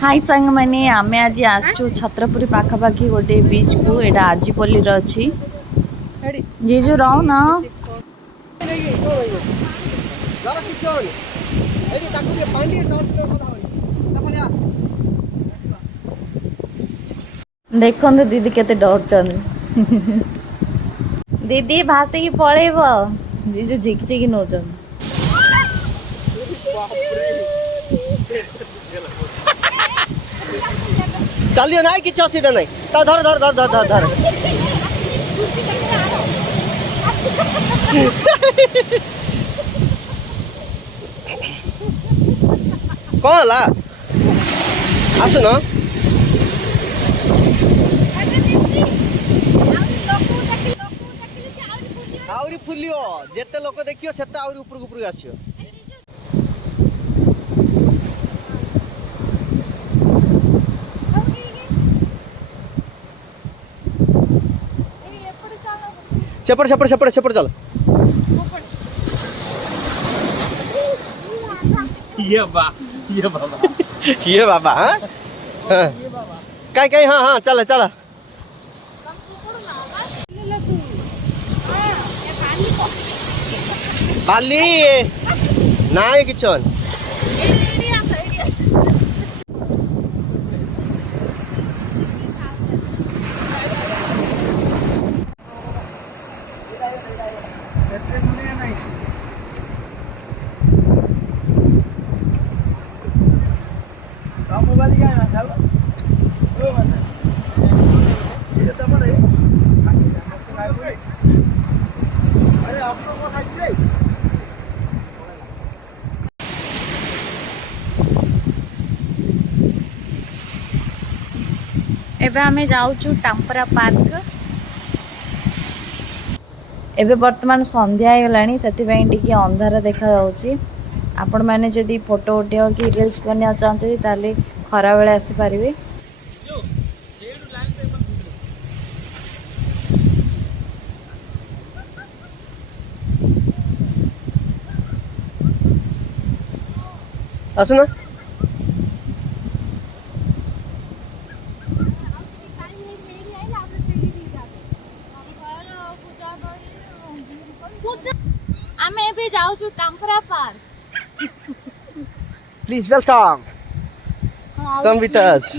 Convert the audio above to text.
high सांग मैंने आम आज आसचु छत्रपुरी पाखापाखि गोटे बीच को एटा आजीपल्ली अच्छी जीजू रहो ना देखो दीदी केते डर दीदी भासिकी पड़ेब जीजू झिकी नौ चलियो ना कि असुविधा नहीं ता धर धर धर धर धर धर कौन ला आसु न आउरी फुलियो जेते लोक देखियो सेते आउरी ऊपर ऊपर आसियो सेपट सेपट सेपट सेपट चल ये बाबा ये बाबा हाँ कहीं कहीं हाँ हाँ चल चल बाली ना किचन एबे आमे जाऊचु टाम्परा पार्क एबे वर्तमान संध्या होगलानी से अंधार देखा जाउची आपण माने जदि फोटो उठेओ कि रील्स बना चाहते ताले खरा बेले आसी पारिबे आसुना आमे एबे जाऊचु Tampara park please welcome come with us